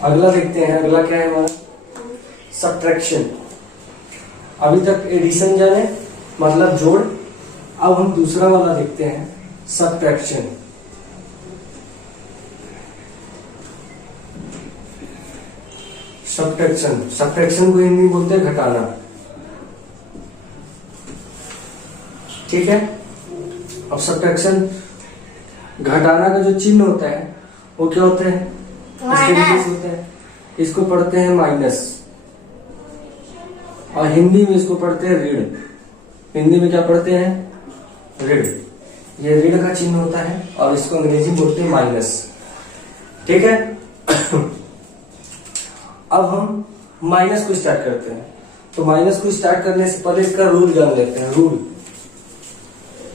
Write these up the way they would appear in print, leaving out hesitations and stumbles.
अगला देखते हैं, अगला क्या है हमारा, सब्ट्रैक्शन। अभी तक एडिशन जाने मतलब जोड़, अब हम दूसरा वाला देखते हैं, सब्ट्रैक्शन। सब्ट्रैक्शन, सब्ट्रैक्शन को हिंदी में बोलते हैं घटाना। ठीक है, अब सब्ट्रैक्शन घटाना का जो चिन्ह होता है वो क्या होता है, इसके विपरीत होता है। इसको पढ़ते हैं माइनस, और हिंदी में इसको पढ़ते हैं ऋण। हिंदी में क्या पढ़ते हैं, ऋण। ये ऋण का चिन्ह होता है और इसको अंग्रेजी में बोलते हैं माइनस। ठीक है अब हम माइनस को स्टार्ट करते हैं। तो माइनस को स्टार्ट करने से पहले इसका रूल जान लेते हैं।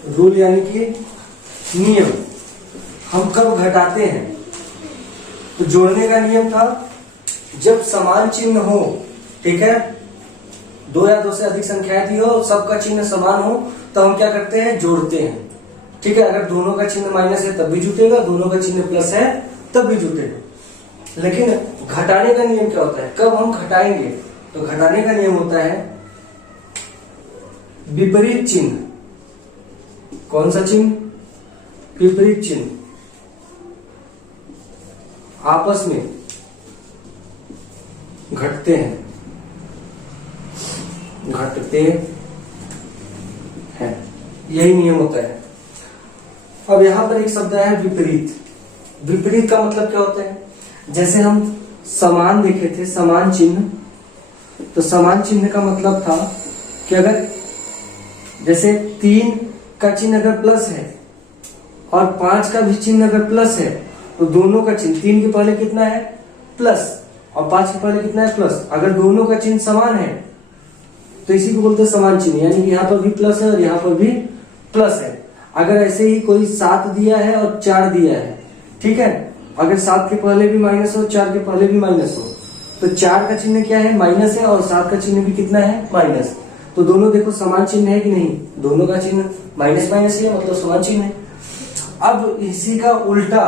रूल यानी कि नियम, हम कब घटाते हैं। तो जोड़ने का नियम था, जब समान चिन्ह हो, ठीक है, दो या दो से अधिक संख्याएं थी हो, सबका चिन्ह समान हो, तो हम क्या करते हैं, जोड़ते हैं। ठीक है, अगर दोनों का चिन्ह माइनस है तब भी जुटेगा, दोनों का चिन्ह प्लस है तब भी जुटेगा। लेकिन घटाने का नियम क्या होता है, कब हम घटाएंगे। तो घटाने का नियम होता है विपरीत चिन्ह। कौन सा चिन्ह, विपरीत चिन्ह। आपस में घटते हैं, यही नियम होता है। अब यहां पर एक शब्द है विपरीत। विपरीत का मतलब क्या होता है, जैसे हम समान देखे थे, समान चिन्ह। तो समान चिन्ह का मतलब था कि अगर जैसे 3 का चिन्ह अगर प्लस है और 5 का भी चिन्ह अगर प्लस है, तो दोनों का चिन्ह, 3 के पहले कितना है, प्लस, और 5 के पहले कितना है, प्लस। अगर दोनों का चिन्ह समान है तो इसी को बोलते हैं समान चिन्ह, यानी कि यहाँ पर भी प्लस है और यहाँ पर भी प्लस है। अगर ऐसे ही कोई 7 दिया है और 4 दिया है, ठीक है, अगर 7 के पहले भी माइनस हो, 4 के पहले भी माइनस हो, तो 4 का चिन्ह क्या है, माइनस है, और 7 का चिन्ह भी कितना है, माइनस। तो दोनों देखो समान चिन्ह है कि नहीं, दोनों का चिन्ह माइनस माइनस ही है, मतलब समान चिन्ह है। अब इसी का उल्टा,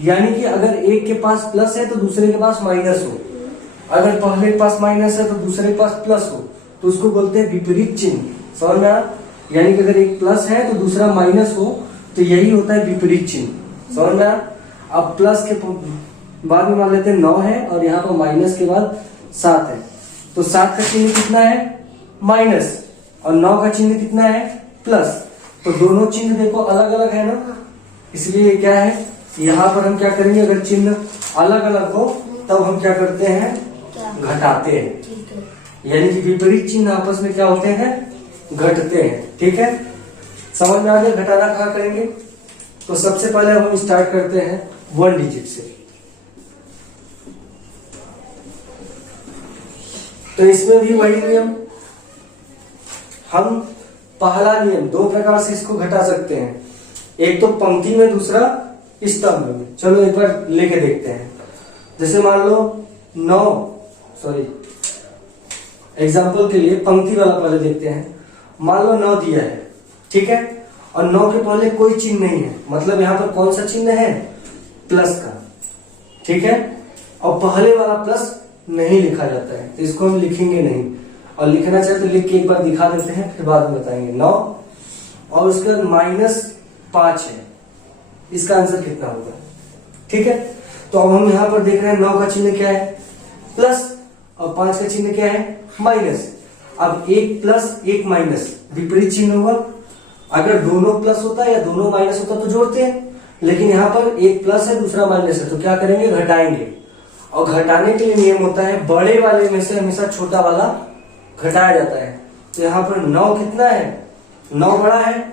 यानी कि अगर एक के पास प्लस है तो दूसरे के पास माइनस हो, अगर पहले के पास माइनस है तो दूसरे के पास प्लस हो, तो उसको बोलते हैं विपरीत चिन्ह। समझ में आया, यानी कि अगर एक प्लस है तो दूसरा माइनस हो, तो यही होता है विपरीत चिन्ह। समझ में आया। अब प्लस के बाद में मान लेते हैं 9 है और यहाँ पर माइनस के बाद 7 है, तो 7 का चिन्ह कितना है, माइनस, और 9 का चिन्ह कितना है, प्लस। तो दोनों चिन्ह देखो अलग अलग है ना, इसलिए क्या है, यहाँ पर हम क्या करेंगे, अगर चिन्ह अलग अलग हो तब हम क्या करते हैं, घटाते हैं। यानी कि विपरीत चिन्ह आपस में क्या होते हैं, घटते हैं। ठीक है, समझ में आ गया घटाना कहाँ करेंगे। तो सबसे पहले हम स्टार्ट करते हैं 1 डिजिट से। तो इसमें भी वही नियम, हम पहला नियम 2 प्रकार से इसको घटा सकते हैं, एक तो पंक्ति में, दूसरा स्तंभ में। चलो एक बार लेके देखते हैं। जैसे मान लो 9, एग्जाम्पल के लिए पंक्ति वाला पहले देखते हैं। मान लो 9 दिया है, ठीक है, और 9 के पहले कोई चिन्ह नहीं है, मतलब यहाँ पर कौन सा चिन्ह है, प्लस का। ठीक है, और पहले वाला प्लस नहीं लिखा जाता है, तो इसको हम लिखेंगे नहीं, और लिखना चाहे तो लिख के एक बार दिखा देते हैं, फिर बाद में बताएंगे। 9 और उसका -5 है, इसका आंसर कितना होगा। ठीक है, तो अब हम यहाँ पर देख रहे हैं 9 का चिन्ह क्या है, प्लस, और 5 का चिन्ह क्या है, माइनस। अब एक प्लस एक माइनस विपरीत चिन्ह होगा। अगर दोनों प्लस होता है या दोनों माइनस होता तो जोड़ते हैं, लेकिन यहाँ पर एक प्लस है दूसरा माइनस है, तो क्या करेंगे, घटाएंगे। और घटाने के लिए नियम होता है, बड़े वाले में से हमेशा छोटा वाला घटाया जाता है। तो यहाँ पर 9 कितना है, 9 बड़ा है,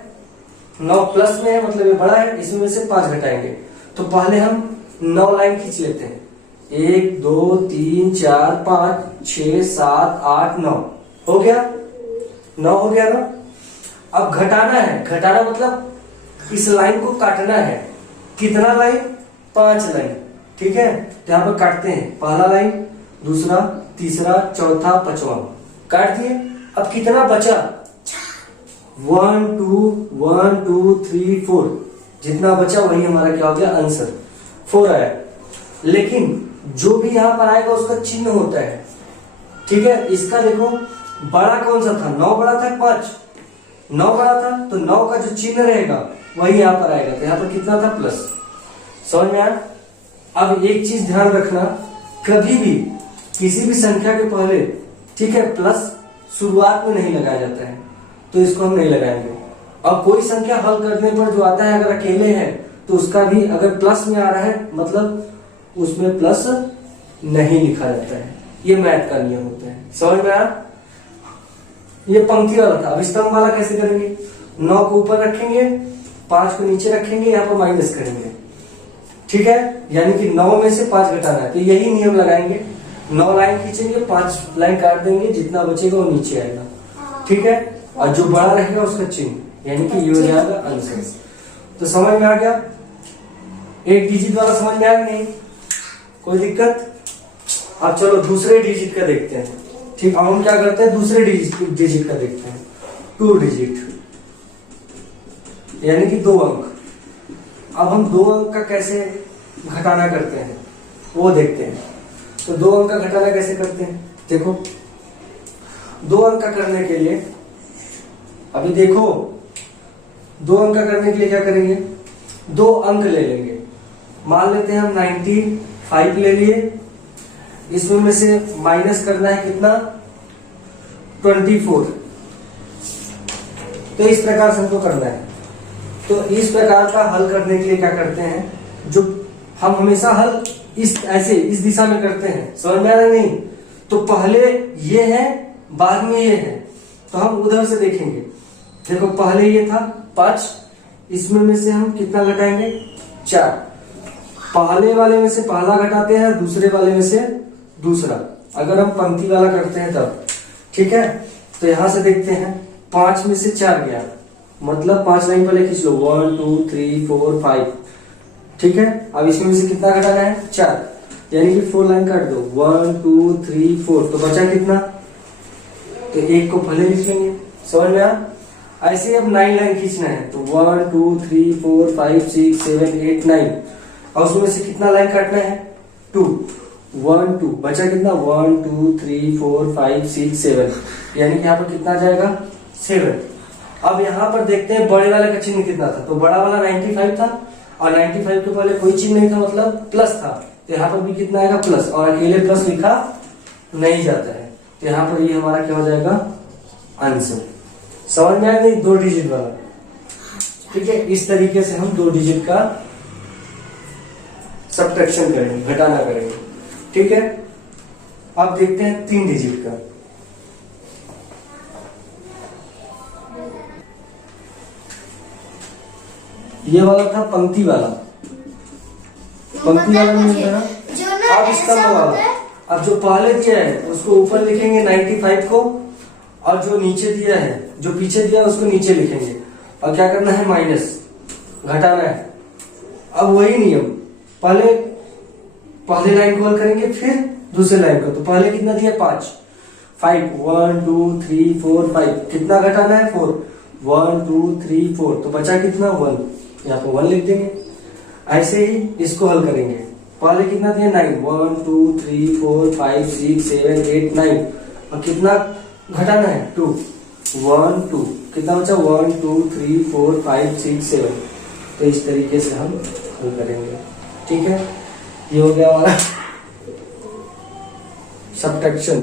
9 प्लस में है, मतलब ये बड़ा है, इसमें से 5 घटाएंगे। तो पहले हम 9 लाइन खींच लेते हैं, 1 2 3 4 5 6 7 8 9 हो गया, 9 हो गया ना। अब घटाना है, घटाना मतलब इस लाइन को काटना है। कितना लाइन, 5 लाइन। ठीक है, तो यहाँ पर काटते हैं, पहला लाइन, दूसरा, तीसरा, चौथा, 5वां, काट दिए। अब कितना बचा, 1 2 3 4, जितना बचा वही हमारा क्या हो गया, आंसर 4 आया। लेकिन जो भी यहाँ पर आएगा उसका चिन्ह होता है। ठीक है, इसका देखो बड़ा कौन सा था, 9 बड़ा था 5, 9 बड़ा था तो 9 का जो चिन्ह रहेगा वही यहाँ पर आएगा, तो यहाँ पर कितना था प्लस। समझ में आया। अब एक चीज ध्यान रखना, कभी भी किसी भी संख्या के पहले, ठीक है, प्लस शुरुआत में नहीं लगाया जाता है, तो इसको हम नहीं लगाएंगे। और कोई संख्या हल करने पर जो आता है अगर अकेले है तो उसका भी अगर प्लस में आ रहा है मतलब उसमें प्लस नहीं लिखा जाता है। ये मैथ का नियम होता है। समझ में आया। ये पंक्ति वाला था। अब स्तंभ वाला कैसे करेंगे, 9 को ऊपर रखेंगे, 5 को नीचे रखेंगे, यहाँ पर माइनस करेंगे। ठीक है, यानी कि 9 में से 5 घटाना है, तो यही नियम लगाएंगे। 9 लाइन खींचेंगे, 5 लाइन काट देंगे, जितना बचेगा वो नीचे आएगा। ठीक है, और जो बड़ा रहेगा उसका चिन्ह, यानी कि ये हो जाएगा आंसर। तो समझ में आ गया। एक डिजिट वाला समझ में आ गया नहीं, कोई दिक्कत। अब चलो दूसरे डिजिट का देखते हैं। ठीक, अब हम क्या करते हैं, दूसरे डिजिट का देखते हैं। 2 डिजिट यानी कि 2 अंक। अब हम 2 अंक का कैसे घटाना करते हैं वो देखते हैं। तो 2 अंक का घटाना कैसे करते हैं, देखो 2 अंक का करने के लिए, अभी देखो 2 अंक का करने के लिए क्या करेंगे, 2 अंक ले लेंगे। मान लेते हैं हम 95 ले लिए, इसमें में से माइनस करना है कितना, 24। तो इस प्रकार से हमको करना है। तो इस प्रकार का हल करने के लिए क्या करते हैं, जो हम हमेशा हल इस दिशा में करते हैं। समझ में आ रहा नहीं, तो पहले ये है बाद में ये है, तो हम उधर से देखेंगे। देखो पहले ये था 5, इसमें में से हम कितना घटाएंगे, 4। पहले वाले में से पहला घटाते हैं, दूसरे वाले में से दूसरा, अगर हम पंक्ति वाला करते हैं तब। ठीक है, तो यहां से देखते हैं 5 में से 4 गया, मतलब 5 लाइन पहले खींच लो, 1 2 3 4 5। ठीक है, अब इसमें से कितना घटाना है, 4, यानी कि 4 लाइन काट दो, 1 2 3 4, तो बचा कितना, तो 1 को पहले लिख लेंगे। समझ में आया। ऐसे अब 9 लाइन खींचना है, तो 1 2 3 4 5 6 7 8 9, और उसमें से कितना लाइन काटना है, 2 1 2, बचा कितना, 1 2 3 4 5 6 7, यानी कि यहाँ पर कितना जाएगा, 7। अब यहाँ पर देखते हैं बड़े वाले का चिन्ह कितना था, तो बड़ा वाला 95 था, और 95 के पहले कोई चिन्ह नहीं था, मतलब प्लस था, तो यहाँ पर भी कितना आएगा, प्लस, और अकेले प्लस लिखा नहीं जाता है, तो यहाँ पर ये हमारा क्या हो जाएगा, आंसर। समझ में आया नहीं, 2 डिजिट वाला। ठीक है, इस तरीके से हम 2 डिजिट का सब्ट्रैक्शन करेंगे, घटाना करेंगे। ठीक है, अब देखते हैं 3 डिजिट का। ये वाला था पंक्ति वाला, पंक्ति वाला नहीं था ना। अब स्तंभ वाला, अब जो पहले दिया है उसको ऊपर लिखेंगे 95 को, और जो नीचे दिया है, जो पीछे दिया है उसको नीचे लिखेंगे, और क्या करना है, माइनस, घटाना है। अब वही नियम, पहले लाइन को हल करेंगे, फिर दूसरे लाइन को। तो पहले कितना दिया, 5 1 2 3 4 5, कितना घटाना है, 4 1 2 3 4, तो बचा कितना, 1, यहाँ पर 1 लिख देंगे। ऐसे ही इसको हल करेंगे, पहले कितना दिया, 9 1 2 3 4 5 6 7 8 9, और कितना घटाना है, 2 1 2, कितना बचा, 1 2 3 4 5 6 7। तो इस तरीके से हम हल करेंगे। ठीक है, ये हो गया हमारा सब्ट्रैक्शन।